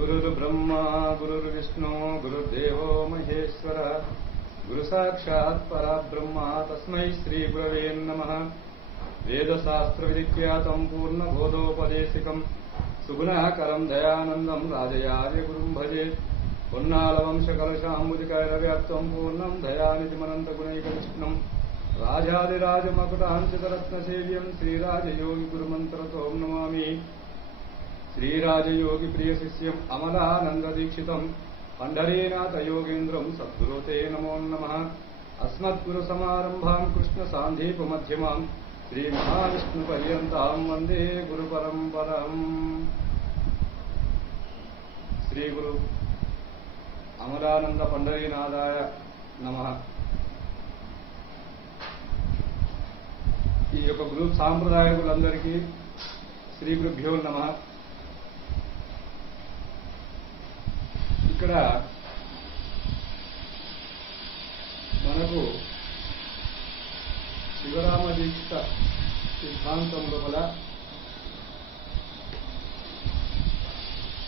गुरुर्ब्रह्मा गुरुर्विष्णु गुरुर्देवो महेश्वर गुरुसाक्षात् परब्रह्म तस्मै श्रीगुरवे नमः। वेदशास्त्रविख्यातं पूर्णबोधोपदेशिकं सुगुणाकरं दयानन्दं राजयार्यगुरुं भजे। पुन्नालवंशकलशाम्बुदिकैरव्याप्तं पूर्णं दयानिधिमनन्तगुणैकविष्णुं राजादिराजमकुटाञ्चितरत्नसेव्यं श्रीराजयोगिगुरुमन्त्रतो नमामि। श्रीराजयोगिप्रियशिष्यम् अमलानन्ददीक्षितं पण्ढरीनाथयोगेन्द्रं सद्गुरो ते नमो नमः। अस्मद्गुरुसमारम्भां कृष्णसान्धीपमध्यमां श्रीमहाविष्णुपर्यन्तां वन्दे गुरुपरम्पराम्। श्रीगुरु अमलानंद पंढरीनाथाय नमः। ఈ యొక్క గ్రూప్ సాంప్రదాయకులందరికీ శ్రీ గురుభ్యో నమః. ఇక్కడ మనకు శివరామ దీక్ష సిద్ధాంతం లోపల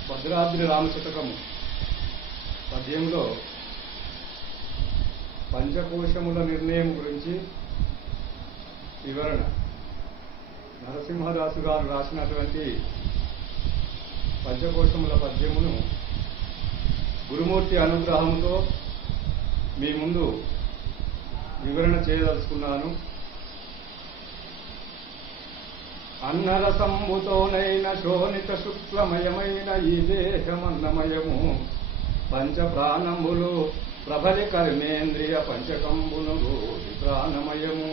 భద్రాద్రి రామశతకము పద్యంలో పంచకోశముల నిర్ణయం గురించి వివరణ నరసింహదాసు గారు రాసినటువంటి పంచకోశముల పద్యమును గురుమూర్తి అనుగ్రహంతో మీ ముందు వివరణ చేయదలుచుకున్నాను. అన్నరసంబుతోనైన శోణిత శుక్లమయమైన ఈ దేహమన్నమయము పంచ ప్రాణములు ప్రభలి కర్మేంద్రియ పంచకంబును ప్రాణమయము.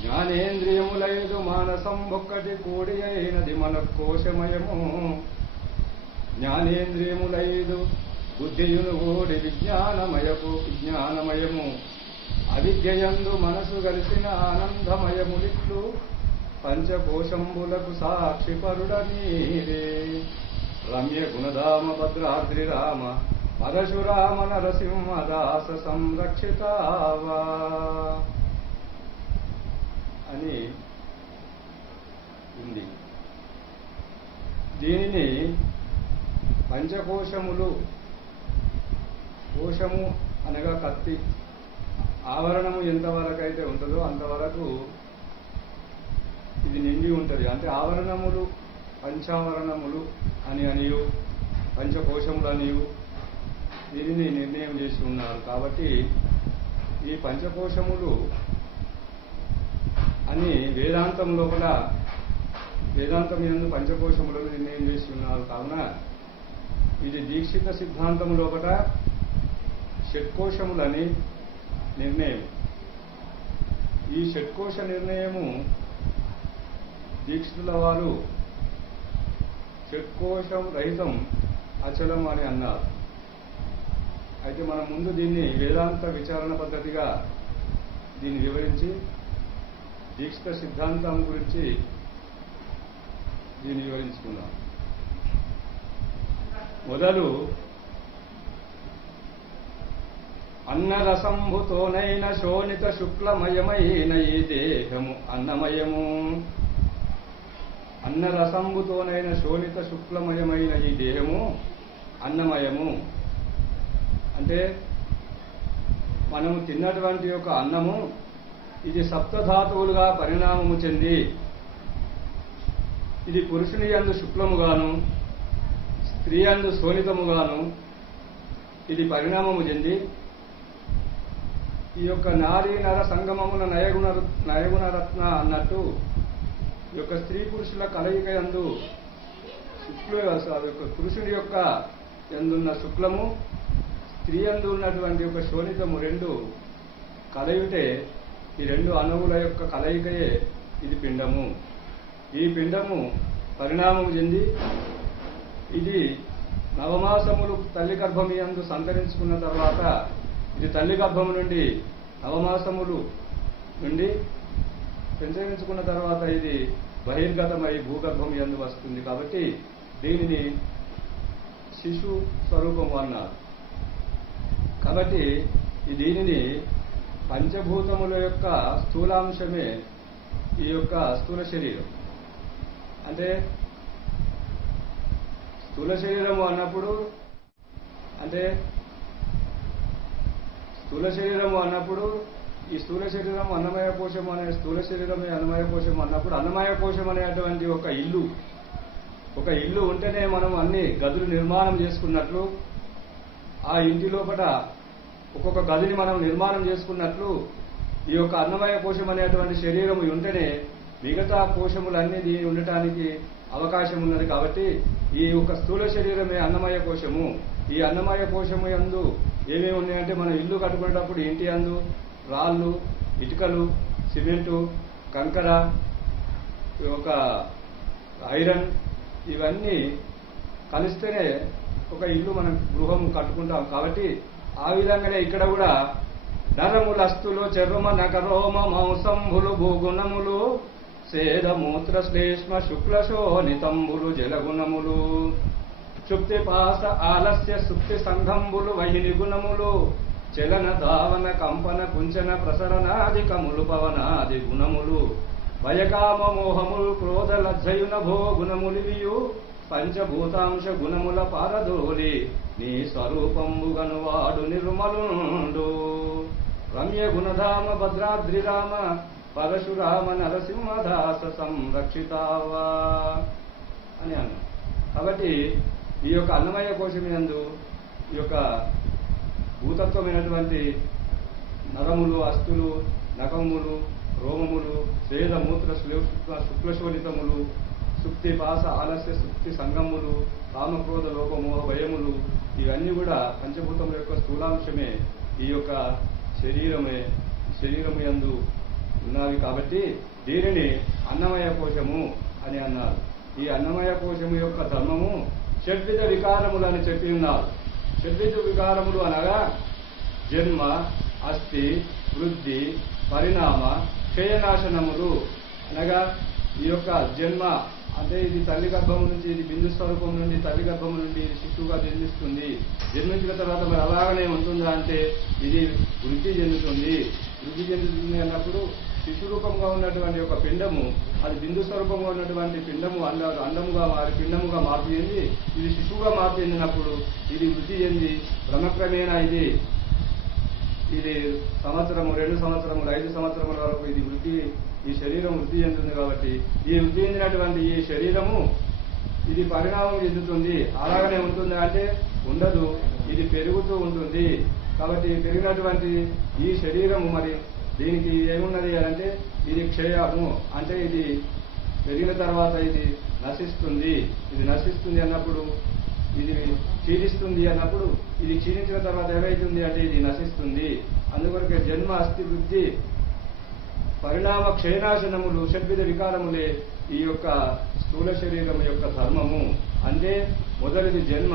జ్ఞానేంద్రియములైదు మానసంబొక్కటి కూడి అయినది మన కోశమయము. జ్ఞానేంద్రియములైదు బుద్ధియును కూడి విజ్ఞానమయము. అవిద్యయందు మనసు కలిసిన ఆనందమయములిట్లు పంచకోశంబులకు సాక్షిపరుడనీరే. రమ్య గుణధామ భద్రాద్రి రామ పరశురామ నరసింహదాస సంరక్షితావా అని ఉంది. దీనిని పంచకోశములు, కోశము అనగా కత్తి, ఆవరణము ఎంతవరకు అయితే ఉంటుందో అంతవరకు ఇది నిండి ఉంటుంది. అంటే ఆవరణములు పంచావరణములు అనియు పంచకోశములు అనియు దీనిని నిర్ణయం చేసి ఉన్నారు. కాబట్టి ఈ పంచకోశములు అని వేదాంతం లోపల వేదాంతం యందు పంచకోశములను నిర్ణయం చేసి ఉన్నారు. కావున ఇది దీక్షిత సిద్ధాంతం లోపల షట్కోశములని నిర్ణయం. ఈ షట్కోశ నిర్ణయము దీక్షితుల వారు షట్కోశం రహితం అచలం అని అన్నారు. అయితే మనం ముందు దీన్ని వేదాంత విచారణ పద్ధతిగా దీన్ని వివరించి దీక్షిత సిద్ధాంతం గురించి దీన్ని వివరించుకుందాం. మొదలు అన్నరసంభుతోనైన శోణిత శుక్లమయమైన ఈ దేహము అన్నమయము. అన్నరసంభుతోనైన శోణిత శుక్లమయమైన ఈ దేహము అన్నమయము. అంటే మనము తిన్నటువంటి యొక్క అన్నము ఇది సప్తధాతువులుగా పరిణామము చెంది ఇది పురుషుని యందు శుక్లముగాను స్త్రీ యందు శోణితముగాను ఇది పరిణామము చెంది ఈ యొక్క నారీ నర సంగమమున నయగుణరత్న అన్నట్టు ఈ యొక్క స్త్రీ పురుషుల కలయిక యందు పురుషుడి యొక్క యందున్న శుక్లము స్త్రీ యందు ఉన్నటువంటి ఒక శోణితము రెండు కలయితే ఈ రెండు అణువుల యొక్క కలయికయే ఇది పిండము. ఈ పిండము పరిణామము చెంది ఇది నవమాసములు తల్లి గర్భమియందు సంతరించుకున్న తర్వాత ఇది తల్లి గర్భము నుండి నవమాసములు నుండి సంచరించుకున్న తర్వాత ఇది బహిర్గతమై భూగర్భం యందు వస్తుంది. కాబట్టి దీనిని శిశు స్వరూపము అన్నారు. కాబట్టి దీనిని పంచభూతముల యొక్క స్థూలాంశమే ఈ యొక్క స్థూల శరీరం. అంటే స్థూల శరీరము అన్నప్పుడు అంటే స్థూల శరీరము అన్నప్పుడు ఈ స్థూల శరీరం అన్నమయ కోశం అనే స్థూల శరీరమే అన్నమయ కోశం అన్నప్పుడు అన్నమయ కోశం అనేటువంటి ఒక ఇల్లు ఉంటేనే మనం అన్ని గదులు నిర్మాణం చేసుకున్నట్లు ఆ ఇంటి లోపల ఒక్కొక్క గదిని మనం నిర్మాణం చేసుకున్నట్లు ఈ యొక్క అన్నమయ కోశం అనేటువంటి శరీరం ఉంటేనే మిగతా కోశములన్నీ దీని ఉండటానికి అవకాశం ఉన్నది. కాబట్టి ఈ యొక్క స్థూల శరీరమే అన్నమయ కోశము. ఈ అన్నమయ కోశము యందు ఏమేమి ఉన్నాయంటే మనం ఇల్లు కట్టుకునేటప్పుడు ఇంటి యందు రాళ్ళు, ఇటుకలు, సిమెంటు, కంకర, ఒక ఐరన్ ఇవన్నీ కలిస్తేనే ఒక ఇల్లు మనం గృహం కట్టుకుంటాం. కాబట్టి ఆ విధంగానే ఇక్కడ కూడా నరములస్తులు చర్మ నకరోమ మాంసంబులు భూగుణములు సేదమూత్ర శ్లేష్మ శుక్లశోనితంబులు జలగుణములు క్షుప్తి పాస ఆలస్య సుప్తి సంఘంబులు వహిని గుణములు చలన దావన కంపన కుంచన ప్రసరణాదికములు పవనాది గుణములు భయకామ మోహములు క్రోధ లజ్జయున భో గుణములివియు పంచభూతాంశ గుణముల పారదోలి నీ స్వరూపంబుగనువాడు నిర్మలుండు రమ్య గుణధామ భద్రాద్రిరామ పరశురామ నరసింహదాస సంరక్షితావా అని అన్నా. కాబట్టి ఈ యొక్క అన్నమయ కోశం యందు ఈ యొక్క భూతత్వమైనటువంటి నరములు, అస్థులు, నఖములు, రోమములు, స్వేద మూత్ర శుక్లశోణితములు, సుప్తి పాస ఆలస్య సుప్తి సంగములు, కామక్రోధ లోపమోహ భయములు ఇవన్నీ కూడా పంచభూతముల యొక్క స్థూలాంశమే ఈ యొక్క శరీరము యందు ఉన్నవి. కాబట్టి దీనిని అన్నమయ కోశము అని అన్నారు. ఈ అన్నమయ కోశము యొక్క ధర్మము షడ్విధ వికారములు అని చెప్పి ఉన్నారు. షడ్విధ వికారములు అనగా జన్మ, అస్థి, వృద్ధి, పరిణామ, క్షయనాశనములు అనగా ఈ యొక్క జన్మ అంటే ఇది తల్లి గర్భం నుంచి, ఇది బిందు స్వరూపం నుండి తల్లి గర్భం నుండి ఇది శిశువుగా జన్మిస్తుంది. జన్మించిన తర్వాత మరి అలాగనే ఉంటుందా అంటే ఇది వృద్ధి చెందుతుంది. వృద్ధి చెందుతుంది అన్నప్పుడు శిశు రూపంగా ఉన్నటువంటి ఒక పిండము అది బిందు స్వరూపంగా ఉన్నటువంటి పిండము అండముగా మారి పిండముగా మార్పు చెంది ఇది శిశువుగా మార్పు చెందినప్పుడు ఇది వృద్ధి చెంది క్రమక్రమేణా ఇది సంవత్సరము, 2 సంవత్సరములు, 5 సంవత్సరముల వరకు ఈ శరీరం వృద్ధి చెందుతుంది. కాబట్టి ఈ వృద్ధి చెందినటువంటి ఈ శరీరము ఇది పరిణామం చెందుతుంది. అలాగనే ఉంటుంది అంటే ఉండదు, ఇది పెరుగుతూ ఉంటుంది. కాబట్టి పెరిగినటువంటి ఈ శరీరము మరి దీనికి ఏమున్నది అంటే ఇది క్షయము అంటే ఇది పెరిగిన తర్వాత ఇది నశిస్తుంది. ఇది నశిస్తుంది అన్నప్పుడు ఇది క్షీణిస్తుంది అన్నప్పుడు ఇది క్షీణించిన తర్వాత ఏమైతుంది అంటే ఇది నశిస్తుంది. అందుకొరకే జన్మ, అస్థి, వృద్ధి, పరిణామ, క్షయనాశనములు షడ్విధ వికారములే ఈ యొక్క స్థూల శరీరం యొక్క ధర్మము. అంటే మొదటిది జన్మ,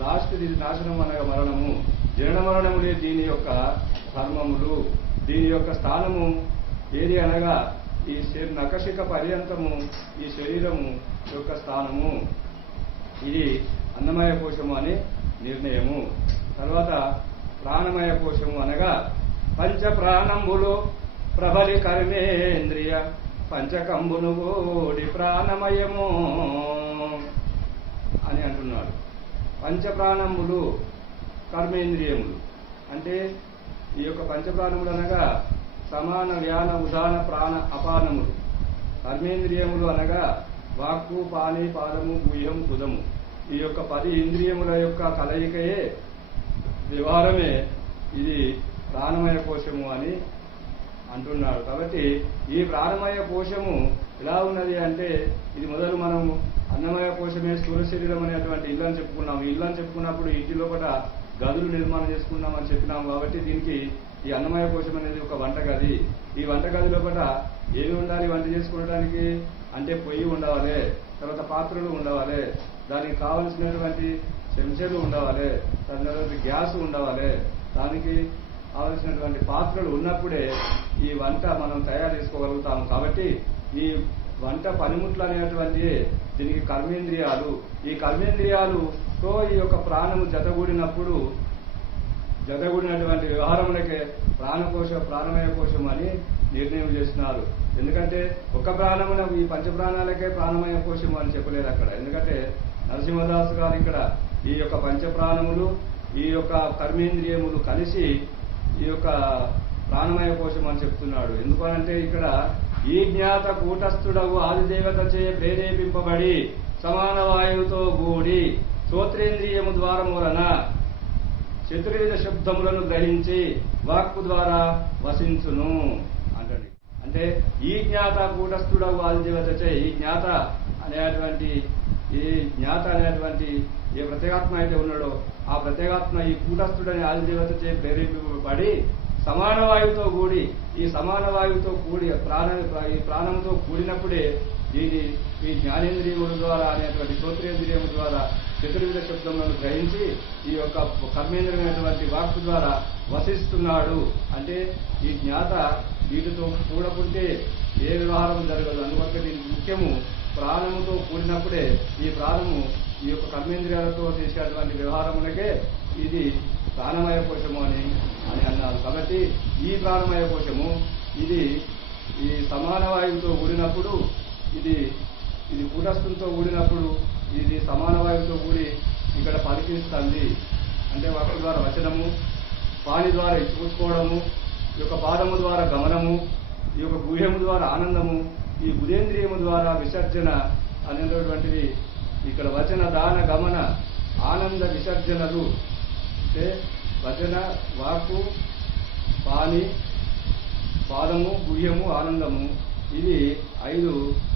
లాస్ట్ది నాశనం అనగా మరణము. జనన మరణములే దీని యొక్క ధర్మములు. దీని యొక్క స్థానము ఏది అనగా ఈ నఖశిఖ పర్యంతము ఈ శరీరము యొక్క స్థానము. ఇది అన్నమయ కోశము అని నిర్ణయము. తర్వాత ప్రాణమయ కోశము అనగా పంచ ప్రాణంబులు ప్రబలి కర్మేంద్రియ పంచకంబును ఓడి ప్రాణమయము అని అంటున్నాడు. పంచప్రాణములు కర్మేంద్రియములు అంటే ఈ యొక్క పంచప్రాణములు అనగా సమాన, వ్యాన, ఉదాన, ప్రాణ, అపానములు. కర్మేంద్రియములు అనగా వాక్కు, పాని, పాదము, గుహ్యం, కుదము. ఈ యొక్క 10 ఇంద్రియముల యొక్క కలయికయే వ్యవహారమే ఇది ప్రాణమయ కోశము అని అంటున్నాడు. కాబట్టి ఈ ప్రాణమయ కోశము ఎలా ఉన్నది అంటే ఇది మొదలు మనం అన్నమయ కోశమే స్థూల శరీరం అనేటువంటి ఇల్లు అని చెప్పుకున్నాము. ఇల్లు అని చెప్పుకున్నప్పుడు ఇంటి లోపల గదులు నిర్మాణం చేసుకున్నామని చెప్పినాము. కాబట్టి దీనికి ఈ అన్నమయ కోశం అనేది ఒక వంటగది. ఈ వంటగది లోపల ఏమి ఉండాలి వంట చేసుకోవడానికి అంటే పొయ్యి ఉండవాలి, తర్వాత పాత్రలు ఉండవాలి, దానికి కావలసినటువంటి చెంచాలు ఉండవాలి, దాని తర్వాత గ్యాస్ ఉండవాలి, దానికి కావలసినటువంటి పాత్రలు ఉన్నప్పుడే ఈ వంట మనం తయారు చేసుకోగలుగుతాము. కాబట్టి ఈ వంట పనిముట్లు అనేటువంటి దీనికి కర్మేంద్రియాలు. ఈ కర్మేంద్రియాలుతో ఈ యొక్క ప్రాణము జతగూడినటువంటి వ్యవహారములకే ప్రాణమయ కోశం అని నిర్ణయం చేస్తున్నారు. ఎందుకంటే ఒక ప్రాణమున ఈ పంచప్రాణాలకే ప్రాణమయ కోశం అని చెప్పలేదు అక్కడ. ఎందుకంటే నరసింహదాస్ గారు ఇక్కడ ఈ యొక్క పంచప్రాణములు ఈ యొక్క కర్మేంద్రియములు కలిసి ఈ యొక్క ప్రాణమయ కోశం అని చెప్తున్నాడు. ఎందుకనంటే ఇక్కడ ఈ జ్ఞాత కూటస్థుడగు ఆదిదేవతచే ప్రేరేపింపబడి సమాన వాయువుతో కూడి శ్రోత్రేంద్రియము ద్వారములన చతుర్విధ శబ్దములను గ్రహించి వాక్కు ద్వారా వసించును అంటండి. అంటే ఈ జ్ఞాత కూటస్థుడగు ఆదిదేవతచే ఈ జ్ఞాత అనేటువంటి ఏ ప్రత్యేగాత్మ అయితే ఉన్నాడో ఆ ప్రత్యేగాత్మ ఈ కూటస్థుడని ఆదిదేవతచే ప్రేరేపింపబడి సమాన వాయువుతో కూడి ఈ సమాన వాయువుతో కూడి ఈ ప్రాణంతో కూడినప్పుడే ఈ జ్ఞానేంద్రియముల ద్వారా అనేటువంటి శ్రోత్రేంద్రియముల ద్వారా చతుర్విధ శబ్దములను గ్రహించి ఈ యొక్క కర్మేంద్రియమైనటువంటి వాక్కు ద్వారా వసిస్తున్నాడు. అంటే ఈ జ్ఞాత వీటితో కూడకుంటే ఏ వ్యవహారం జరగదు. అందువల్ల దీనికి ముఖ్యము ప్రాణముతో కూడినప్పుడే ఈ ప్రాణము ఈ యొక్క కర్మేంద్రియాలతో చేసేటువంటి వ్యవహారమునకే ఇది ప్రాణమయ కోశము అని అన్నారు. కాబట్టి ఈ ప్రాణమయ కోశము ఇది ఈ సమాన వాయువుతో కూడినప్పుడు ఇది కూటస్థులతో కూడినప్పుడు ఇది సమాన వాయువుతో కూడి ఇక్కడ పలికిస్తుంది. అంటే వాక్కు ద్వారా వచనము, పాని ద్వారా ఇచ్చిపుచ్చుకోవడము, ఈ యొక్క పాదము ద్వారా గమనము, ఈ యొక్క గుహ్యము ద్వారా ఆనందము, ఈ బుధేంద్రియము ద్వారా విసర్జన అనేటువంటివి ఇక్కడ వచన దాన గమన ఆనంద విసర్జనలు. అంటే వచన వాక్కు పాని పాదము గుహ్యము ఆనందము ఇవి 5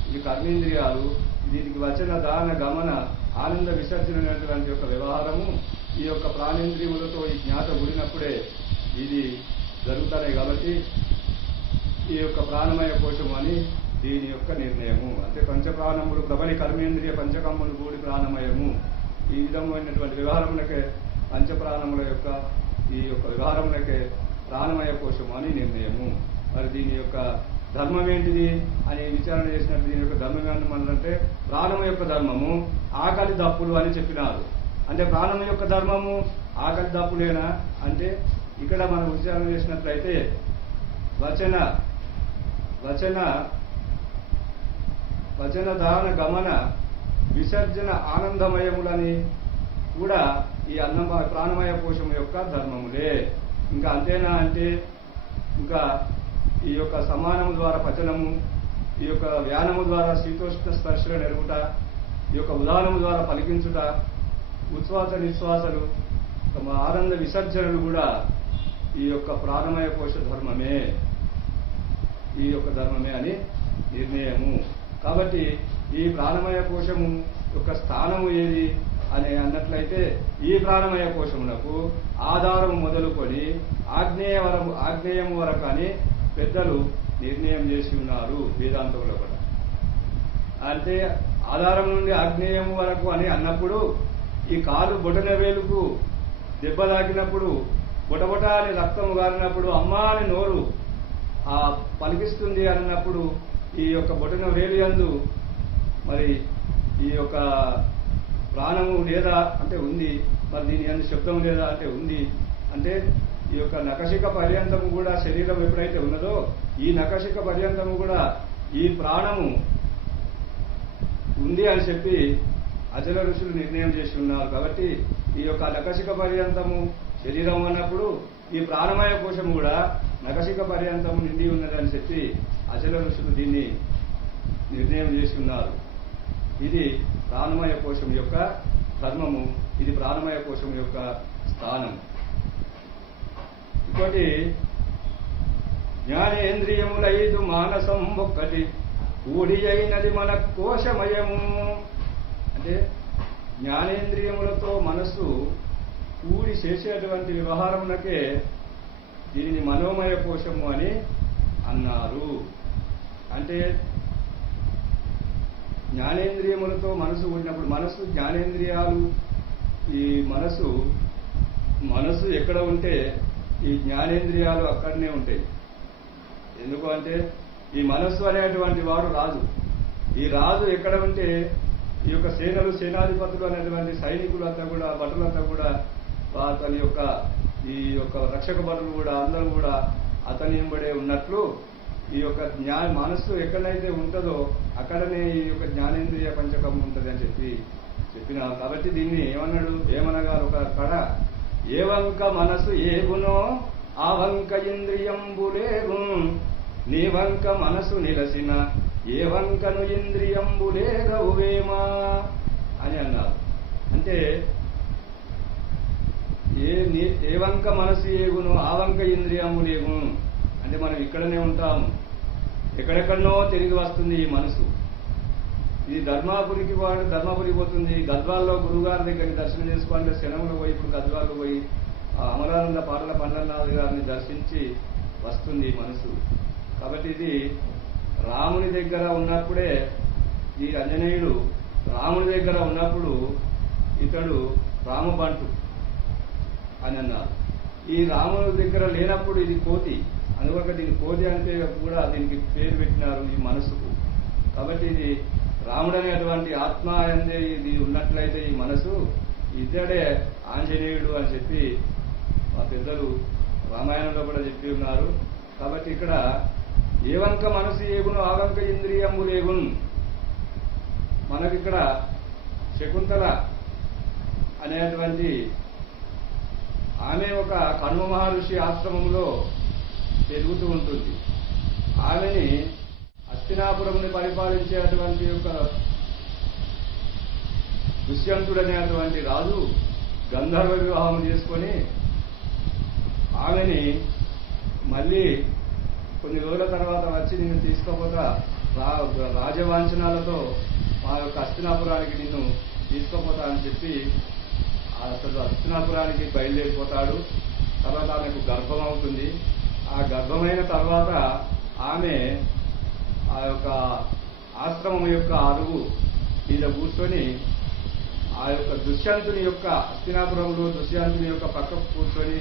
ఇది కర్మేంద్రియాలు. దీనికి వచన దాన గమన ఆనంద విసర్జన అనేటువంటి యొక్క వ్యవహారము ఈ యొక్క ప్రాణేంద్రియములతో ఈ జ్ఞాత కూడినప్పుడే ఇది జరుగుతాయి. కాబట్టి ఈ యొక్క ప్రాణమయ కోశము అని దీని యొక్క నిర్ణయము. అంటే పంచప్రాణములు ప్రబలి కర్మేంద్రియ పంచకమ్ములు కూడి ప్రాణమయము. ఈ విధమైనటువంటి వ్యవహారములకే పంచప్రాణముల యొక్క ఈ యొక్క వ్యవహారములకే ప్రాణమయ కోశము అని నిర్ణయము. మరి దీని యొక్క ధర్మం ఏంటిది అని విచారణ చేసినట్టు దీని యొక్క ధర్మం ఏమన్నదంటే ప్రాణము యొక్క ధర్మము ఆకలి దప్పులు అని చెప్పినారు. అంటే ప్రాణము యొక్క ధర్మము ఆకలి దప్పులేనా అంటే ఇక్కడ మనం విచారణ చేసినట్లయితే వచన దాన గమన విసర్జన ఆనందమయములని కూడా ఈ ప్రాణమయ కోశము యొక్క ధర్మములే. ఇంకా అంతేనా అంటే ఇంకా ఈ యొక్క సమానము ద్వారా పచనము, ఈ యొక్క వ్యానము ద్వారా శీతోష్ణ స్పర్శలు నెరుగుట, ఈ యొక్క ఉదానము ద్వారా పలికించుట, ఉచ్ఛ్వాస నిశ్వాసలు ఆనంద విసర్జనలు కూడా ఈ యొక్క ప్రాణమయ కోశ ధర్మమే, ఈ యొక్క ధర్మమే అని నిర్ణయము. కాబట్టి ఈ ప్రాణమయ కోశము యొక్క స్థానము ఏది అని అన్నట్లయితే ఈ ప్రాణమయ కోశమునకు ఆధారము మొదలుకొని ఆగ్నేయము వరకు అని పెద్దలు నిర్ణయం చేసి ఉన్నారు వేదాంతంలో కూడా. అంటే ఆధారం నుండి ఆగ్నేయము వరకు అని అన్నప్పుడు ఈ కాలు బొటన వేలుకు దెబ్బ తాకినప్పుడు బొటబొట అని రక్తము గారినప్పుడు అమ్మా అని నోరు పలికిస్తుంది అన్నప్పుడు ఈ యొక్క బొటన వేలు యందు మరి ఈ యొక్క ప్రాణము లేదా అంటే ఉంది, మరి దీని యందు శబ్దం లేదా అంటే ఉంది. అంటే ఈ యొక్క నఖశిఖ పర్యంతము కూడా శరీరం ఎప్పుడైతే ఉన్నదో ఈ నఖశిఖ పర్యంతము కూడా ఈ ప్రాణము ఉంది అని చెప్పి అచల ఋషులు నిర్ణయం చేసి ఉన్నారు. కాబట్టి ఈ యొక్క నఖశిఖ పర్యంతము శరీరం అన్నప్పుడు ఈ ప్రాణమయ కోశము కూడా నఖశిఖ పర్యంతము నిండి ఉన్నది అని చెప్పి అచల ఋషులు దీన్ని నిర్ణయం చేసి ఉన్నారు. ఇది ప్రాణమయ కోశం యొక్క ధర్మము, ఇది ప్రాణమయ కోశం యొక్క స్థానం. ఇంకోటి జ్ఞానేంద్రియములైదు మానసం ఒక్కటి కూడి అయినది మన కోశమయము. అంటే జ్ఞానేంద్రియములతో మనస్సు కూడి చేసేటువంటి వ్యవహారమునకే దీనిని మనోమయ కోశము అని అన్నారు. అంటే జ్ఞానేంద్రియములతో మనసు కూడినప్పుడు మనసు జ్ఞానేంద్రియాలు ఈ మనసు ఎక్కడ ఉంటే ఈ జ్ఞానేంద్రియాలు అక్కడనే ఉంటాయి. ఎందుకు అంటే ఈ మనస్సు అనేటువంటి వాడు రాజు. ఈ రాజు ఎక్కడ ఉంటే ఈ యొక్క సేనాధిపతులు అనేటువంటి సైనికులంతా కూడా భటులంతా కూడా అతని యొక్క ఈ యొక్క రక్షక భటులు కూడా అందరూ కూడా అతని వెంబడే ఉన్నట్లు ఈ యొక్క మనస్సు ఎక్కడైతే ఉంటుందో అక్కడనే ఈ యొక్క జ్ఞానేంద్రియ పంచకం ఉంటుంది అని చెప్పి చెప్పినావు. కాబట్టి దీన్ని ఏమన్నాడు, ఏమనగా ఒక కడ ఏ వంక మనసు ఏగునో ఆ వంక ఇంద్రియంబులేగు, నీ వంక మనసు నిలసిన ఏ వంకను ఇంద్రియంబులేగవువేమా అని అన్నారు. అంటే ఏ వంక మనసు ఏగును ఆ వంక ఇంద్రియంబులేగు అంటే మనం ఇక్కడనే ఉంటాము, ఎక్కడెక్కడనో తిరిగి వస్తుంది ఈ మనసు. ఇది ధర్మాపురికి వాడు ధర్మాపురికి పోతుంది, గద్వాల్లో గురుగారి దగ్గరికి దర్శనం చేసుకోవాలంటే శనములు పోయి ఇప్పుడు గద్వాల్లో పోయి అమరానంద పాటల పండలనాథ్ గారిని దర్శించి వస్తుంది మనసు. కాబట్టి ఇది రాముని దగ్గర ఉన్నప్పుడే, ఈ ఆంజనేయుడు రాముని దగ్గర ఉన్నప్పుడు ఇతడు రామబంటు అని అన్నారు. ఈ రాముని దగ్గర లేనప్పుడు ఇది కోతి, అందువల్ల దీని కోతి అంటే కూడా దీనికి పేరు పెట్టినారు ఈ మనసుకు. కాబట్టి ఇది రాముడు అనేటువంటి ఆత్మ అందే ఇది ఉన్నట్లయితే ఈ మనసు ఇతడే ఆంజనేయుడు అని చెప్పి మా పెద్దలు రామాయణంలో కూడా చెప్పి ఉన్నారు. కాబట్టి ఇక్కడ ఏ వంక మనసు ఏగును ఆ వంక ఇంద్రియము లేగును. మనకిక్కడ శకుంతల అనేటువంటి ఆమె ఒక కణ్వ మహర్షి ఆశ్రమంలో పెరుగుతూ ఉంటుంది. ఆమెని హస్తినాపురంని పరిపాలించేటువంటి ఒక దుష్యంతుడనేటువంటి రాజు గంధర్వ వివాహం చేసుకొని ఆమెని మళ్ళీ కొన్ని రోజుల తర్వాత వచ్చి నిన్ను తీసుకోపోతా రాజవాంఛనాలతో మా యొక్క హస్తినాపురానికి నిన్ను తీసుకోపోతా అని చెప్పి అసలు హస్తినాపురానికి బయలుదేరిపోతాడు. తర్వాత ఆమెకు గర్భం అవుతుంది. ఆ గర్భమైన తర్వాత ఆమె ఆ యొక్క ఆశ్రమం యొక్క అరుగు మీద కూర్చొని ఆ యొక్క దుష్యంతుని యొక్క హస్తినాపురంలో దుష్యంతుని యొక్క పక్కకు కూర్చొని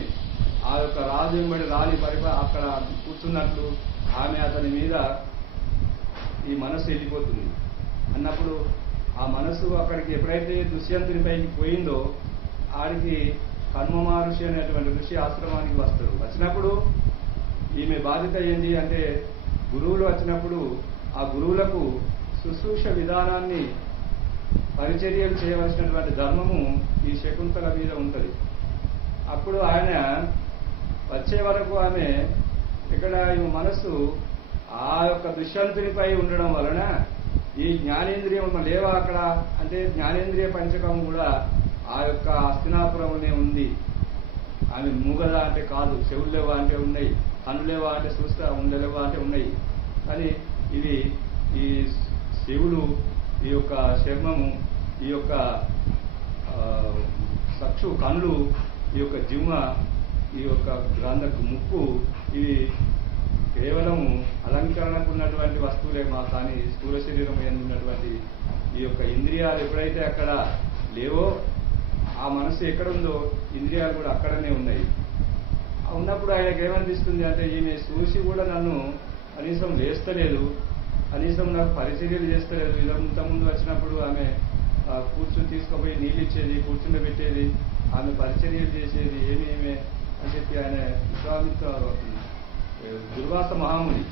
ఆ యొక్క రాజు వెంబడి రాణి అక్కడ కూర్చున్నట్లు ఆమె అతని మీద ఈ మనసు వెళ్ళిపోతుంది. అన్నప్పుడు ఆ మనసు అక్కడికి ఎప్పుడైతే దుష్యంతుని పైకి పోయిందో ఆడికి కణ్వ మహర్షి అనేటువంటి ఋషి ఆశ్రమానికి వస్తాడు. వచ్చినప్పుడు ఈమె బాధ్యత ఏంటి అంటే గురువులు వచ్చినప్పుడు ఆ గురువులకు శుశ్రూష విధానాన్ని పరిచర్యలు చేయవలసినటువంటి ధర్మము ఈ శకుంతల మీద ఉంటుంది. అప్పుడు ఆయన వచ్చే వరకు ఆమె ఇక్కడ ఈ మనస్సు ఆ యొక్క దుష్యంతునిపై ఉండడం వలన ఈ జ్ఞానేంద్రియం లేవా అక్కడ అంటే జ్ఞానేంద్రియ పంచకం కూడా ఆ యొక్క హస్తినాపురంలోనే ఉంది. ఆమె మూగదా అంటే కాదు, చెవులు లేవా అంటే ఉన్నాయి, కన్ను లేవా అంటే చూస్తా ఉండలేవా అంటే ఉన్నాయి. కానీ ఇవి ఈ శివులు ఈ యొక్క చర్మము ఈ యొక్క చక్షు కన్నులు ఈ యొక్క జిమ్మ ఈ యొక్క గ్రంథకు ముక్కు ఇవి కేవలము అలంకరణకు ఉన్నటువంటి వస్తువులే మా కానీ స్థూల శరీరం ఉన్నటువంటి ఈ యొక్క ఇంద్రియాలు ఎప్పుడైతే అక్కడ లేవో ఆ మనసు ఎక్కడుందో ఇంద్రియాలు కూడా అక్కడనే ఉన్నాయి. ఉన్నప్పుడు ఆయనకు ఏమనిపిస్తుంది అంటే ఈమె చూసి కూడా నన్ను కనీసం లేస్తలేదు, కనీసం నాకు పరిచర్యలు చేస్తలేదు. ఇంతకుముందు వచ్చినప్పుడు ఆమె కూర్చుని తీసుకుపోయి నీళ్ళు ఇచ్చేది, కూర్చుండబెట్టేది, ఆమె పరిచర్యలు చేసేది ఏమేమే అని చెప్పి ఆయన విశ్వామిత్ర దుర్వాస మహాముని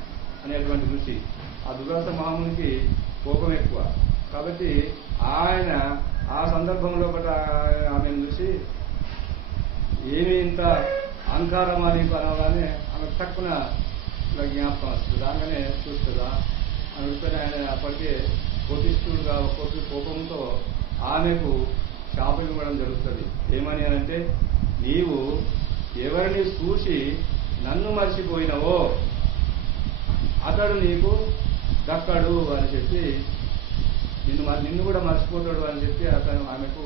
అనేటువంటి ఋషి, ఆ దుర్వాస మహామునికి కోపం ఎక్కువ. కాబట్టి ఆయన ఆ సందర్భంలో ఒకటి ఆమెను చూసి ఏమి ఇంత అహంకారం అని అనగానే ఆమె తక్కువ ఇలా జ్ఞాపకం వస్తుంది. రాగానే చూస్తుందా అని అడిగితే ఆయన అప్పటికే కోపిస్తుడుగా కోపంతో ఆమెకు శాపం ఇవ్వడం జరుగుతుంది. ఏమని అంటే నీవు ఎవరిని చూసి నన్ను మర్చిపోయినవో అతడు నీకు దక్కడు అని చెప్పి నిన్ను కూడా మర్చిపోతాడు అని చెప్పి అతను ఆమెకు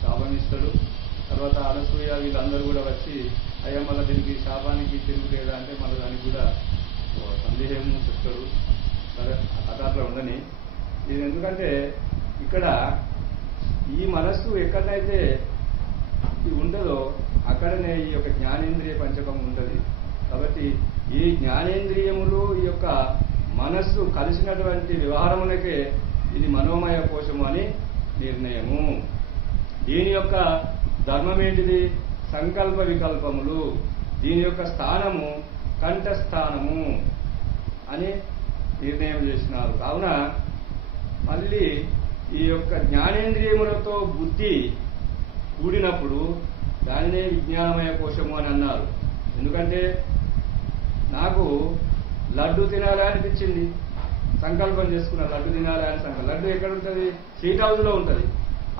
శాపం ఇస్తాడు. తర్వాత అనసూయ వీళ్ళందరూ కూడా వచ్చి అయ్యా మళ్ళీ దీనికి శాపానికి తిరుగులేదా అంటే మళ్ళీ దానికి కూడా సందేహం చెప్తాడు. సరే ఆ కథ అట్లా ఉండని. ఇది ఎందుకంటే ఇక్కడ ఈ మనస్సు ఎక్కడనైతే ఉంటుందో అక్కడనే ఈ యొక్క జ్ఞానేంద్రియ పంచకం ఉంటుంది. కాబట్టి ఈ జ్ఞానేంద్రియములు ఈ యొక్క మనస్సు కలిసినటువంటి వ్యవహారములకే ఇది మనోమయ కోశము అని నిర్ణయము. దీని యొక్క ధర్మం ఏంటిది? సంకల్ప వికల్పములు. దీని యొక్క స్థానము కంఠస్థానము అని నిర్ణయం చేసినారు. కావున మళ్ళీ ఈ యొక్క జ్ఞానేంద్రియములతో బుద్ధి కూడినప్పుడు దానినే విజ్ఞానమయ కోశము అని అన్నారు. ఎందుకంటే నాకు లడ్డు తినాలి అనిపించింది, సంకల్పం చేసుకున్న లడ్డు తినాలి అని సంకల్పం. లడ్డు ఎక్కడ ఉంటుంది? సీట్ హౌస్లో ఉంటుంది.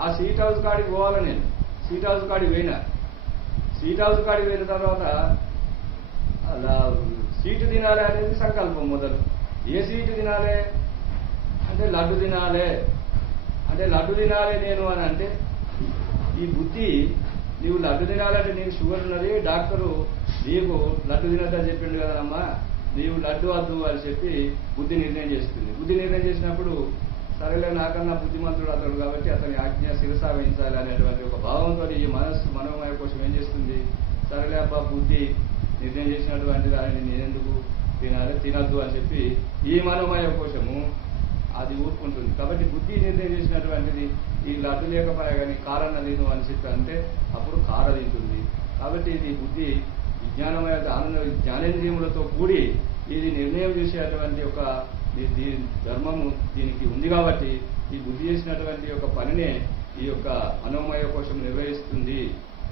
ఆ సీట్ హౌస్ కాడికి పోవాలి. నేను సీట్ హౌస్ కాడికి పోయినా. సీట్ హౌస్ కాడికి పోయిన తర్వాత అలా సీటు తినాలి అనేది సంకల్పం మొదలు. ఏ సీటు తినాలి అంటే లడ్డు తినాలి, అంటే లడ్డు తినాలి నేను అని అంటే ఈ బుద్ధి నీవు లడ్డు తినాలంటే నీకు షుగర్ ఉన్నది, డాక్టరు నీకు లడ్డు తినద్దని చెప్పిండు కదమ్మా, నీవు లడ్డు వద్దు అని చెప్పి బుద్ధి నిర్ణయం చేస్తుంది. బుద్ధి నిర్ణయం చేసినప్పుడు సరేలే నాకన్నా బుద్ధిమంతుడు అతడు కాబట్టి అతని ఆజ్ఞ శిరసా వహించాలి అనేటువంటి ఒక భావంతో ఈ మనస్సు మనోమయ కోసం ఏం చేస్తుంది? సరేలే అబ్బా బుద్ధి నిర్ణయం చేసినటువంటి దానిని నేనెందుకు తినాలి, తినద్దు అని చెప్పి ఈ మనోమయ కోశము అది ఊరుకుంటుంది. కాబట్టి బుద్ధి నిర్ణయం చేసినటువంటిది ఈ లడ్డు లేకపోయా కానీ కారణ తిను అని చెప్పి అంటే అప్పుడు కార తింటుంది. కాబట్టి ఇది బుద్ధి విజ్ఞానమయ జ్ఞానేంద్రియములతో కూడి ఇది నిర్ణయం చేసేటువంటి ఒక ధర్మము దీనికి ఉంది. కాబట్టి ఈ బుద్ధి చేసినటువంటి యొక్క పనినే ఈ యొక్క మనోమయ కోశం నిర్వహిస్తుంది.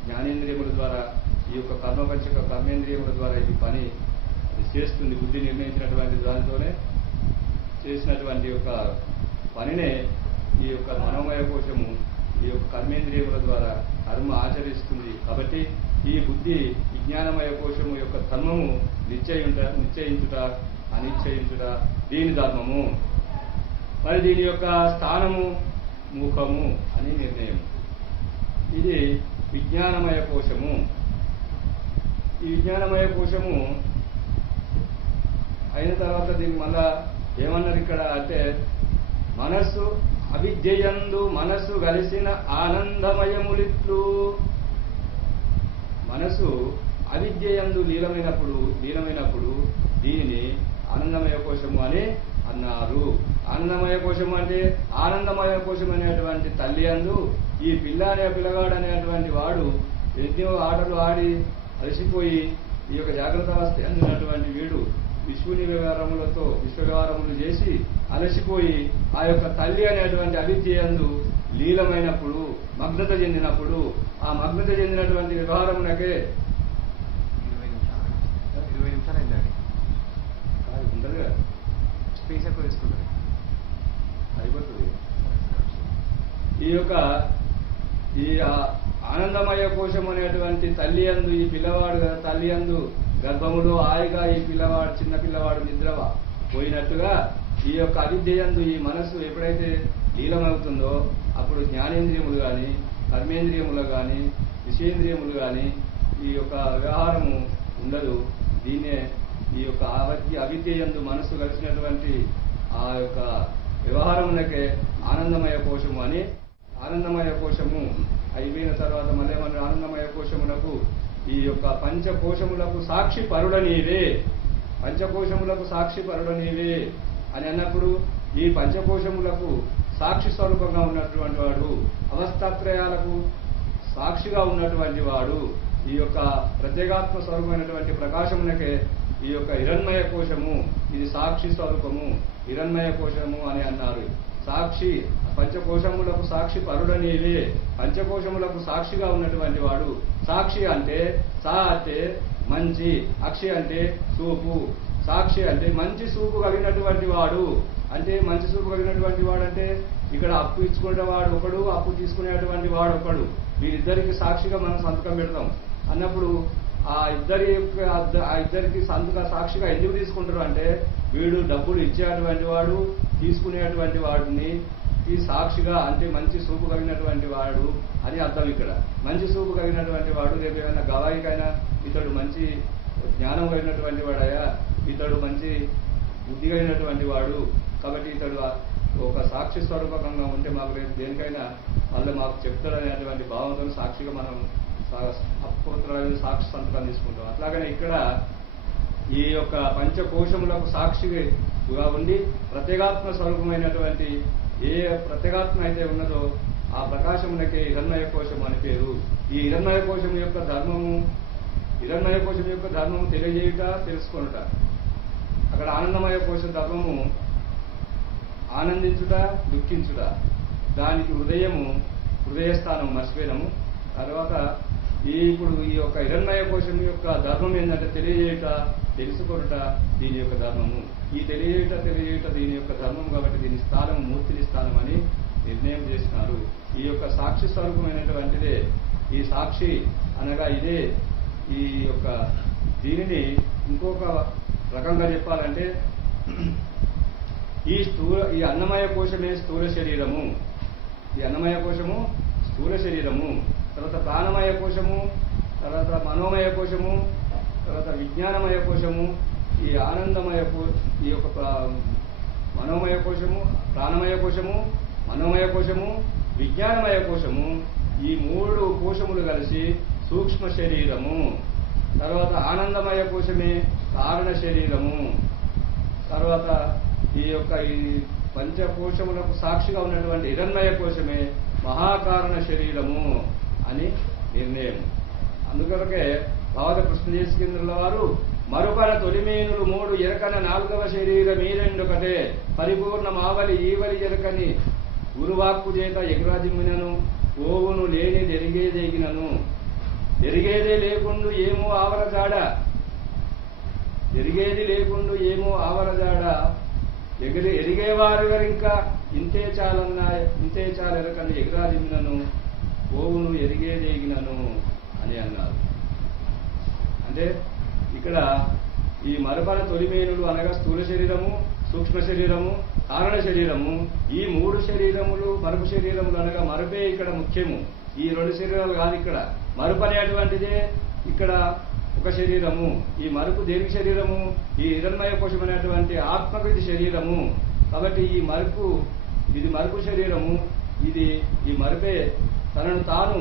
జ్ఞానేంద్రియముల ద్వారా ఈ యొక్క కర్మపంచక కర్మేంద్రియముల ద్వారా ఈ పని చేస్తుంది. బుద్ధి నిర్ణయించినటువంటి దానితోనే చేసినటువంటి యొక్క పనినే ఈ యొక్క మనోమయ కోశము ఈ యొక్క కర్మేంద్రియముల ద్వారా కర్మ ఆచరిస్తుంది. కాబట్టి ఈ బుద్ధి విజ్ఞానమయ కోశము యొక్క ధర్మము నిశ్చయించుట అనిశ్చయించుట దీని ధర్మము. మరి దీని యొక్క స్థానము ముఖము అని నిర్ణయం. ఇది విజ్ఞానమయ కోశము. ఈ విజ్ఞానమయ కోశము అయిన తర్వాత దీన్ని మళ్ళా ఏమన్నారు ఇక్కడ అంటే మనస్సు అవిద్యయందు మనస్సు కలిసిన ఆనందమయములిట్లు. మనసు అవిద్యయందు లీనమైనప్పుడు దీనిని ఆనందమయ కోశము అని అన్నారు. ఆనందమయ కోశము అంటే ఆనందమయ కోశం అనేటువంటి తల్లి అందు ఈ పిల్లగాడు అనేటువంటి వాడు ఎన్నో ఆటలు ఆడి అలసిపోయి ఈ యొక్క జాగ్రత్త అవస్థ అందినటువంటి వీడు విశ్వవ్యవహారములు చేసి అలసిపోయి ఆ యొక్క తల్లి అనేటువంటి అవిద్యందు లీలమైనప్పుడు మగ్నత చెందినప్పుడు ఆ మగ్నత చెందినటువంటి వ్యవహారమునకే 20 నిమిషాలు అయిందండి. ఉంటుంది కదా, స్పేస్ ఎక్కువ తీసుకుంటుంది, అయిపోతుంది. ఈ యొక్క ఈ ఆనందమయ కోశం అనేటువంటి తల్లి అందు ఈ పిల్లవాడు కదా, తల్లి అందు గర్భములో హాయిగా ఈ పిల్లవాడు చిన్న పిల్లవాడు నిద్ర పోయినట్టుగా ఈ యొక్క అవిద్యందు ఈ మనస్సు ఎప్పుడైతే లీలమవుతుందో అప్పుడు జ్ఞానేంద్రియములు కానీ కర్మేంద్రియములు కానీ విషయేంద్రియములు కానీ ఈ యొక్క వ్యవహారము ఉండదు. దీన్నే ఈ యొక్క అవిద్యందు మనస్సు కలిసినటువంటి ఆ యొక్క వ్యవహారమునకే ఆనందమయ కోశము అని. ఆనందమయ కోశము అయిపోయిన తర్వాత మళ్ళీ మన ఆనందమయ కోశమునకు ఈ యొక్క పంచకోశములకు సాక్షి పరుడ నీవే, పంచకోశములకు సాక్షి పరుడ నీవే అని అన్నప్పుడు ఈ పంచకోశములకు సాక్షి స్వరూపంగా ఉన్నటువంటి వాడు, అవస్థాత్రయాలకు సాక్షిగా ఉన్నటువంటి వాడు, ఈ యొక్క ప్రత్యేగాత్మ స్వరూపమైనటువంటి ప్రకాశమునకే ఈ యొక్క హిరణ్మయ కోశము ఇది సాక్షి స్వరూపము, హిరణ్మయ కోశము అని అన్నారు. సాక్షి పంచకోశములకు సాక్షి పరుడ నీవే, పంచకోశములకు సాక్షిగా ఉన్నటువంటి వాడు. సాక్షి అంటే సా అంటే మంచి, అక్షి అంటే చూపు, సాక్షి అంటే మంచి చూపు కలిగినటువంటి వాడు. అంటే మంచి చూపు కలిగినటువంటి వాడు అంటే ఇక్కడ అప్పు ఇచ్చుకునేవాడు ఒకడు, అప్పు తీసుకునేటువంటి వాడు ఒకడు. వీరిద్దరికి సాక్షిగా మనం సంతకం పెడతాం అన్నప్పుడు ఆ ఇద్దరికి సాక్షిగా ఎందుకు తీసుకుంటారు అంటే వీడు డబ్బులు ఇచ్చేటువంటి వాడు, తీసుకునేటువంటి వాడిని ఈ సాక్షిగా అంటే మంచి చూపు కలిగినటువంటి వాడు అని అర్థం. ఇక్కడ మంచి చూపు కలిగినటువంటి వాడు రేపు ఏమైనా గవాయికైనా ఇతడు మంచి జ్ఞానం కలిగినటువంటి వాడయా, ఇతడు మంచి బుద్ధి కలిగినటువంటి వాడు, కాబట్టి ఇతడు ఒక సాక్షి స్వరూపకంగా ఉంటే మాకు రేపు దేనికైనా వాళ్ళు మాకు చెప్తారనేటువంటి భావంతో సాక్షిగా మనం అప్రూతులైన సాక్షి సంతకాన్ని తీసుకుంటాం. అట్లాగనే ఇక్కడ ఈ యొక్క పంచకోశములకు సాక్షిగా ఉండి ప్రత్యేగాత్మ స్వరూపమైనటువంటి ఏ ప్రత్యేగాత్మ అయితే ఉన్నదో ఆ ప్రకాశమునకే హిరణ్మయ కోశం అని పేరు. ఈ హిరణ్మయ కోశం యొక్క ధర్మము తెలియజేయుట, తెలుసుకొనుట. అక్కడ ఆనందమయ కోశ ధర్మము ఆనందించుట, దుఃఖించుట. దానికి హృదయస్థానం మర్చిపోయినాము. తర్వాత ఇప్పుడు ఈ యొక్క హిరణ్మయ కోశం యొక్క ధర్మం ఏంటంటే తెలియజేయుట, తెలుసుకొనుట దీని యొక్క ధర్మము. ఈ తెలియజేయుట దీని యొక్క ధర్మం కాబట్టి దీని స్థానం మూర్తిని స్థానం అని నిర్ణయం చేసినారు. ఈ యొక్క సాక్షి స్వరూపమైనటువంటిదే ఈ సాక్షి అనగా ఇదే. ఈ యొక్క దీనిని ఇంకొక రకంగా చెప్పాలంటే ఈ అన్నమయ కోశమే స్థూల శరీరము. ఈ అన్నమయ కోశము స్థూల శరీరము. తర్వాత ప్రాణమయ కోశము, తర్వాత మనోమయ కోశము, తర్వాత విజ్ఞానమయ కోశము, ఈ ఆనందమయ ఈ యొక్క మనోమయ కోశము, ప్రాణమయ కోశము, మనోమయ కోశము, విజ్ఞానమయ కోశము, ఈ 3 కోశములు కలిసి సూక్ష్మ శరీరము. తర్వాత ఆనందమయ కోశమే కారణ శరీరము. తర్వాత ఈ పంచకోశములకు సాక్షిగా ఉన్నటువంటి హిరణ్మయ కోశమే మహాకారణ శరీరము అని నిర్ణయం. అందుకొరకే భావత కృష్ణదేశికేంద్రుల వారు మరుపన తొలిమేనులు 3 ఎరకన 4వ శరీరం ఈ రెండొకటే పరిపూర్ణ మావలి ఈవలి ఎరకని గురువాక్కు చేత ఎగురాజిమ్మినను ఓవును లేని ఎరిగేదెగినను ఎరిగేదే లేకుండు ఏమో ఆవరజాడ ఎరిగేది లేకుండు ఏమో ఆవరజాడ ఎరిగేవారు ఇంకా ఇంతే చాలెరకని ఎగురాజిమ్మినను ఓవును ఎరిగేదేగినను అని అన్నారు. అంటే ఇక్కడ ఈ మరుపన తొలిమేనులు అనగా స్థూల శరీరము, సూక్ష్మ శరీరము, కారణ శరీరము, ఈ 3 శరీరములు మరుపు శరీరములు అనగా మరుపే ఇక్కడ ముఖ్యము. ఈ 2 శరీరాలు కాదు. ఇక్కడ మరుపు అనేటువంటిదే ఇక్కడ ఒక శరీరము. ఈ మరుపు దేనికి శరీరము? ఈ హిరణ్మయ కోశం అనేటువంటి ఆత్మకు ఇది శరీరము. కాబట్టి ఇది మరుపు శరీరము. ఈ మరుపే తనను తాను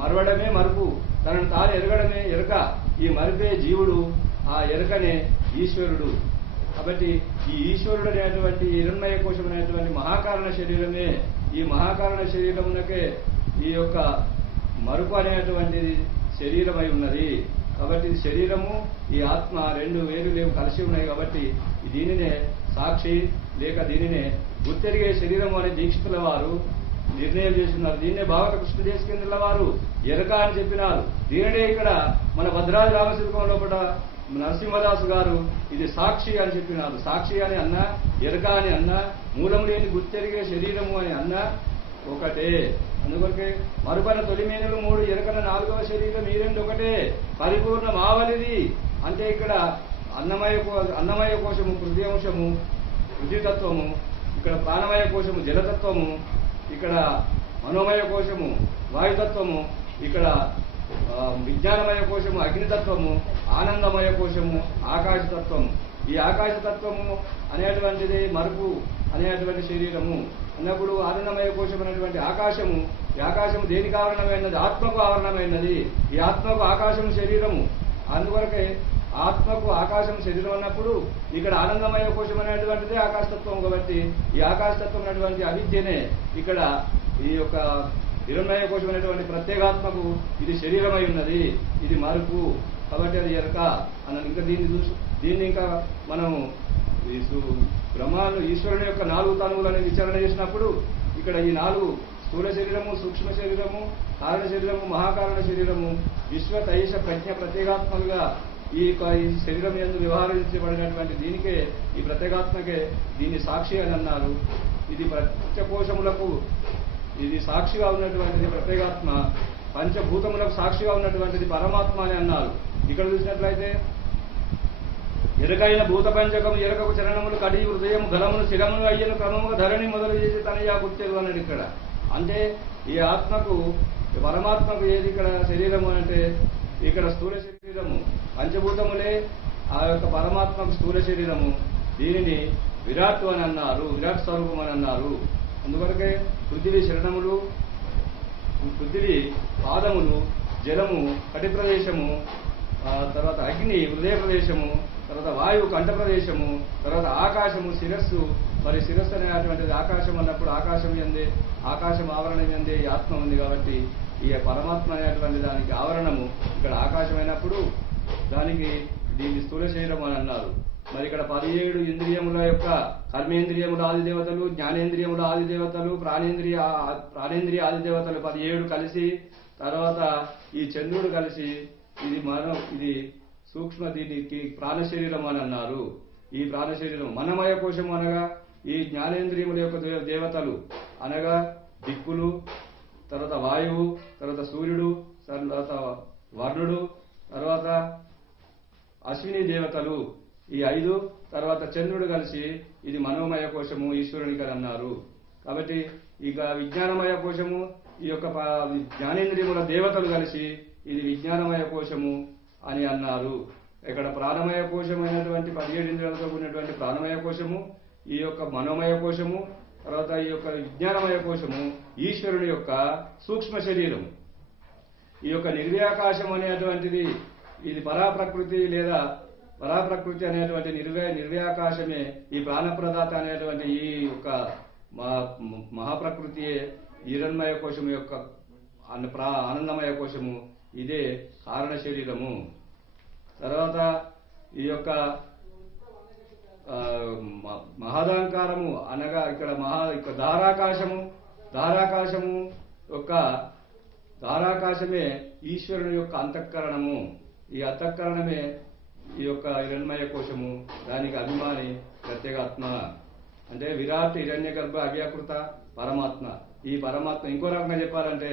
మరవడమే మరుపు, తనను తాను ఎరగడమే ఎరక. ఈ మరుపే జీవుడు, ఆ ఎరకనే ఈశ్వరుడు. కాబట్టి ఈ ఈశ్వరుడు అనేటువంటి హిరణ్మయ కోశం అనేటువంటి మహాకారణ శరీరమే ఈ మహాకారణ శరీరమునకే ఈ యొక్క మరుపు అనేటువంటిది శరీరమై ఉన్నది. కాబట్టి శరీరము ఈ ఆత్మ 2 వేరు లేవు, కలిసి ఉన్నాయి. కాబట్టి దీనినే సాక్షి లేక దీనినే గుర్తెరిగే శరీరము అనే దీక్షితుల వారు నిర్ణయం చేస్తున్నారు. దీన్నే భాగవత కృష్ణదేశికేంద్రుల వారు ఎరక అని చెప్పినారు. దీనినే ఇక్కడ మన భద్రాద్రి రామశిల్పం లోపల నరసింహదాసు గారు ఇది సాక్షి అని చెప్పినారు. సాక్షి అని అన్నా, ఎరక అని అన్నా, మూలం లేని గుర్తెరిగే శరీరము అని అన్నా ఒకటే. అందుకొరకే మరుపన తొలిమేనులు 3 ఎరకన 4వ శరీరం ఈ 2 ఒకటే పరిపూర్ణ మావలిది. అంటే ఇక్కడ అన్నమయ కోశము పృథ్వీ పృథ్వీతత్వము, ఇక్కడ ప్రాణమయ కోశము జలతత్వము, ఇక్కడ మనోమయ కోశము వాయుతత్వము, ఇక్కడ విజ్ఞానమయ కోశము అగ్నితత్వము, ఆనందమయ కోశము ఆకాశతత్వము. ఈ ఆకాశతత్వము అనేటువంటిది మరుపు అనేటువంటి శరీరము అన్నప్పుడు ఆనందమయ కోశం అనేటువంటి ఆకాశము, ఈ ఆకాశము దేనికి ఆవరణమైనది? ఆత్మకు ఆవరణమైనది. ఈ ఆత్మకు ఆకాశము శరీరము. అందువరకే ఆత్మకు ఆకాశం శరీరం అన్నప్పుడు ఇక్కడ ఆనందమయ కోశం అనేటువంటిది ఆకాశతత్వం. కాబట్టి ఈ ఆకాశతత్వం అనేటువంటి అవిద్యనే ఇక్కడ ఈ యొక్క హిరణ్మయ కోశం అనేటువంటి ప్రత్యేగాత్మకు ఇది శరీరమై ఉన్నది. ఇది మరుపు. కాబట్టి అది ఎరక అన్న. ఇంకా దీన్ని ఇంకా మనము బ్రహ్మాండు ఈశ్వరుని యొక్క 4 తనువులని విచారణ చేసినప్పుడు ఇక్కడ ఈ 4 స్థూల శరీరము, సూక్ష్మ శరీరము, కారణ శరీరము, మహాకారణ శరీరము విశ్వ తైష ప్రజ్ఞ ప్రత్యేగాత్మలుగా ఈ శరీరం యందు వ్యవహరించబడినటువంటి దీనికే ఈ ప్రత్యేగాత్మకే దీన్ని సాక్షి అని అన్నారు. ఇది పంచకోశములకు ఇది సాక్షిగా ఉన్నటువంటిది ప్రత్యేగాత్మ, పంచభూతములకు సాక్షిగా ఉన్నటువంటిది పరమాత్మ అని అన్నారు. ఇక్కడ చూసినట్లయితే ఎరకైన భూత పంచకము ఎరకకు చరణములు కడి హృదయం గలమును శిరమును అయ్యను క్రమముగా ధరణి మొదలు చేసి తనయా గుర్తెరు అన్నాడు ఇక్కడ. అంటే ఈ ఆత్మకు పరమాత్మకు ఏది ఇక్కడ శరీరము అంటే ఇక్కడ స్థూల శరీరము, పంచభూతములే ఆ యొక్క పరమాత్మకు స్థూల శరీరము. దీనిని విరాట్ అని అన్నారు, విరాట్ స్వరూపం అని అన్నారు. అందువరకే పృథివీ శరణములు, పృథివీ పాదములు, జలము కటి ప్రదేశము, తర్వాత అగ్ని హృదయ ప్రదేశము, తర్వాత వాయువు కంఠ ప్రదేశము, తర్వాత ఆకాశము శిరస్సు. మరి శిరస్సు అనేటువంటిది ఆకాశం అన్నప్పుడు ఆకాశం ఎందే, ఆకాశం ఆవరణం ఎందే ఈ ఆత్మ ఉంది. కాబట్టి ఈ పరమాత్మ అనేటువంటి దానికి ఆవరణము ఇక్కడ ఆకాశమైనప్పుడు దానికి దీన్ని స్థూల శరీరం అని అన్నారు. మరి ఇక్కడ 17 ఇంద్రియముల యొక్క కర్మేంద్రియముల ఆది దేవతలు, జ్ఞానేంద్రియముల ఆది దేవతలు, ప్రాణేంద్రియ ఆది దేవతలు 17 కలిసి, తర్వాత ఈ చంద్రుడు కలిసి ఇది సూక్ష్మ దీనికి ప్రాణ శరీరం అని అన్నారు. ఈ ప్రాణ శరీరం మనమయ కోశము అనగా ఈ జ్ఞానేంద్రియముల యొక్క దేవతలు అనగా దిక్కులు, తర్వాత వాయువు, తర్వాత సూర్యుడు, తర్వాత వర్ణుడు, తర్వాత అశ్విని దేవతలు ఈ 5, తర్వాత చంద్రుడు కలిసి ఇది మనోమయ కోశము ఈశ్వరునికి అని అన్నారు. కాబట్టి ఇక విజ్ఞానమయ కోశము ఈ యొక్క జ్ఞానేంద్రియముల దేవతలు కలిసి ఇది విజ్ఞానమయ కోశము అని అన్నారు. ఇక్కడ ప్రాణమయ కోశమైనటువంటి 17 ఇంద్రియాలతో కూడినటువంటి ప్రాణమయ కోశము, ఈ యొక్క మనోమయ కోశము, తర్వాత ఈ యొక్క విజ్ఞానమయ కోశము ఈశ్వరుని యొక్క సూక్ష్మ శరీరం. ఈ యొక్క నిర్వ్యాకాశం అనేటువంటిది ఇది పరాప్రకృతి లేదా పరాప్రకృతి అనేటువంటి నిర్వ్యాకాశమే ఈ ప్రాణప్రదాత అనేటువంటి ఈ యొక్క మహాప్రకృతియే హిరణ్మయ కోశము యొక్క ఆనందమయ కోశము, ఇదే కారణ శరీరము. తర్వాత ఈ యొక్క మహదాంకారము అనగా ఇక్కడ ధారాకాశమే ఈశ్వరుని యొక్క అంతఃకరణము. ఈ అంతఃకరణమే ఈ యొక్క హిరణ్మయ కోశము, దానికి అభిమాని ప్రత్యేగాత్మ. అంటే విరాట్ హిరణ్య గర్భ అవ్యాకృత పరమాత్మ. ఈ పరమాత్మ ఇంకో రకంగా చెప్పాలంటే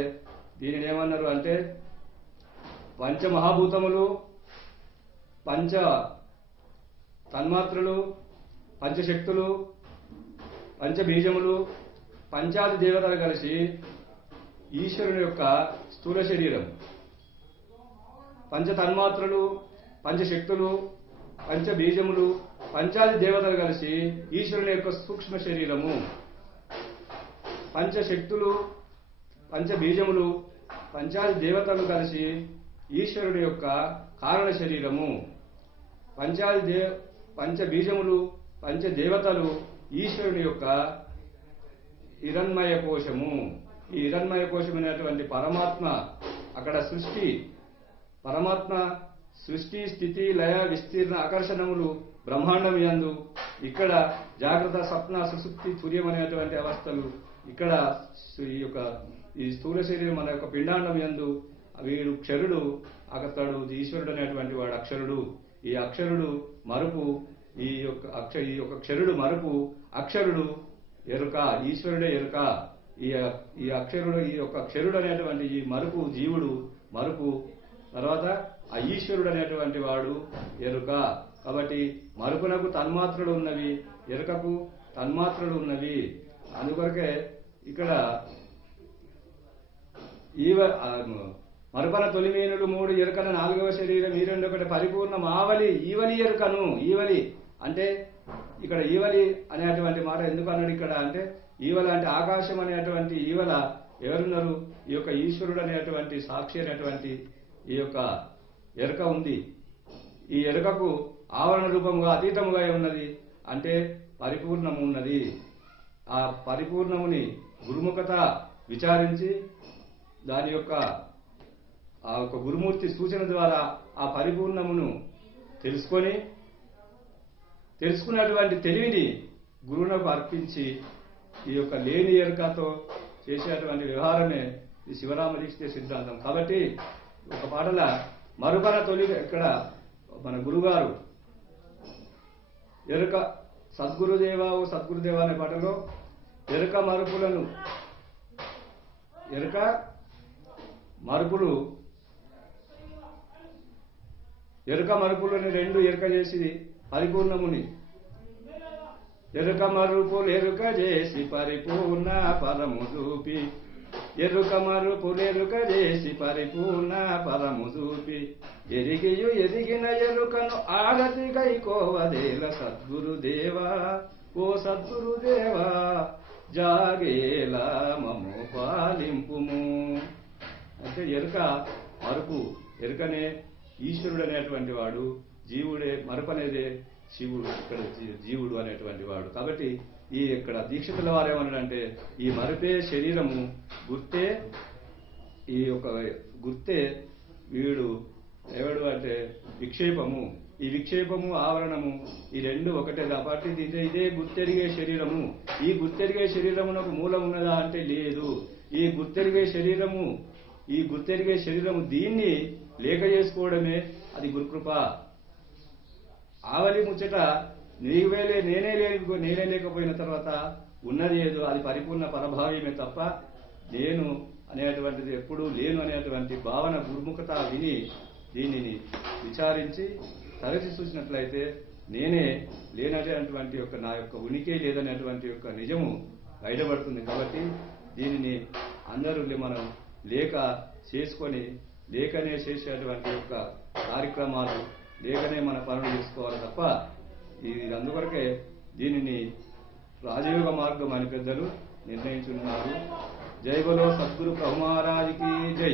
దీనిని ఏమన్నారు అంటే పంచమహాభూతములు, పంచ తన్మాత్రలు, పంచశక్తులు, పంచబీజములు, పంచాది దేవతలు కలిసి ఈశ్వరుని యొక్క స్థూల శరీరం. పంచ తన్మాత్రలు, పంచశక్తులు, పంచబీజములు, పంచాది దేవతలు కలిసి ఈశ్వరుని యొక్క సూక్ష్మ శరీరము. పంచశక్తులు, పంచబీజములు, పంచాది దేవతలు కలిసి ఈశ్వరుని యొక్క కారణ శరీరము. పంచబీజములు, పంచదేవతలు ఈశ్వరుని యొక్క హిరణ్మయ కోశము. ఈ హిరణ్మయ కోశమైనటువంటి పరమాత్మ అక్కడ పరమాత్మ సృష్టి, స్థితి, లయ, విస్తీర్ణ, ఆకర్షణములు బ్రహ్మాండం యందు, ఇక్కడ జాగ్రత్త, స్వప్న, సుషుప్తి, తుర్యం అనేటువంటి అవస్థలు, ఇక్కడ ఈ స్థూల శరీరం మన యొక్క పిండాండం యందు వీడు క్షరుడు, అతడు ఈశ్వరుడు అనేటువంటి వాడు అక్షరుడు. ఈ అక్షరుడు మరుపు, ఈ యొక్క క్షరుడు మరుపు, అక్షరుడు ఎరుక, ఈశ్వరుడే ఎరుక. ఈ అక్షరుడు, ఈ యొక్క క్షరుడు అనేటువంటి ఈ మరుపు జీవుడు మరుపు, తర్వాత ఆ ఈశ్వరుడు అనేటువంటి వాడు ఎరుక. కాబట్టి మరుపునకు తన్మాత్రలు ఉన్నవి, ఎరుకకు తన్మాత్రలు ఉన్నవి. అందుకొరకే ఇక్కడ మరుపన తొలిమేనులు 3 ఎరుకన 4వ శరీరం ఈ 2 పరిపూర్ణ మావలి ఈవలి ఎరుకను. ఈవలి అంటే ఇక్కడ ఈవలి అనేటువంటి మాట ఎందుకు అన్నాడు ఇక్కడ అంటే, ఈవల అంటే ఆకాశం అనేటువంటి ఈవల ఎవరున్నారు? ఈ యొక్క ఈశ్వరుడు అనేటువంటి సాక్షి అనేటువంటి ఈ యొక్క ఎరుక ఉంది. ఈ ఎరుకకు ఆవరణ రూపంగా అతీతముగా ఉన్నది, అంటే పరిపూర్ణము ఉన్నది. ఆ పరిపూర్ణముని గురుముఖత విచారించి దాని యొక్క ఆ యొక్క గురుమూర్తి సూచన ద్వారా ఆ పరిపూర్ణమును తెలుసుకున్నటువంటి తెలివిని గురువునకు అర్పించి ఈ యొక్క లేని ఎరుకతో చేసేటువంటి వ్యవహారమే ఈ శివరామ దీక్షిత సిద్ధాంతం. కాబట్టి ఒక పాటల మరుపన తొలి ఇక్కడ మన గురుగారు ఎరుక సద్గురుదేవా ఓ సద్గురుదేవా అనే పాటలో ఎరుక మరుపులను ఎరుక చేసి పరిపూర్ణముని ఎరుక మరుపులు ఎరుక చేసి పరిపూర్ణ పరము చూపి ఎరుక మరుపులు ఎరుక చేసి పరిపూర్ణ పరము చూపి ఎరిగియు ఎదిగిన ఎరుకను ఆరతి గైకోవదేల సద్గురుదేవా ఓ సద్గురుదేవా జాగేలా మము పాలింపుము. అంటే ఎరుక మరుపు, ఎరుకనే ఈశ్వరుడు అనేటువంటి వాడు, జీవుడే మరుపు అనేదే శివుడు, ఇక్కడ జీవుడు అనేటువంటి వాడు. కాబట్టి ఈ ఇక్కడ దీక్షితుల వారు ఏమన్నాడంటే ఈ మరుపే శరీరము, గుర్తే వీడు ఎవడు అంటే విక్షేపము. ఈ విక్షేపము ఆవరణము ఈ రెండు ఒకటే కాబట్టి ఇదే గుర్తెరిగే శరీరము. ఈ గుర్తెరిగే శరీరమునకు మూలం ఉన్నదా అంటే లేదు. ఈ గుర్తెరిగే శరీరము దీన్ని లేక చేసుకోవడమే అది గురుకృప. ఆవలి ముచ్చట నేనే లేకపోయిన తర్వాత ఉన్నది ఏదో అది పరిపూర్ణ పరభావ్యమే తప్ప నేను అనేటువంటిది ఎప్పుడూ లేను అనేటువంటి భావన గుర్ముఖత విని దీనిని విచారించి తరచి చూసినట్లయితే నేనే లేనటువంటి యొక్క నా యొక్క ఉనికి లేదనేటువంటి యొక్క నిజము బయటపడుతుంది. కాబట్టి దీనిని అందరూ మనం లేక చేసుకొని లేకనే చేసేటువంటి యొక్క కార్యక్రమాలు లేకనే మన పనులు చేసుకోవాలి తప్ప ఇది అందుకొరకే దీనిని రాజయోగ మార్గం అని పెద్దలు నిర్ణయించున్నారు. జై బలో సద్గురు ప్రభు మహారాజ్ కి జై.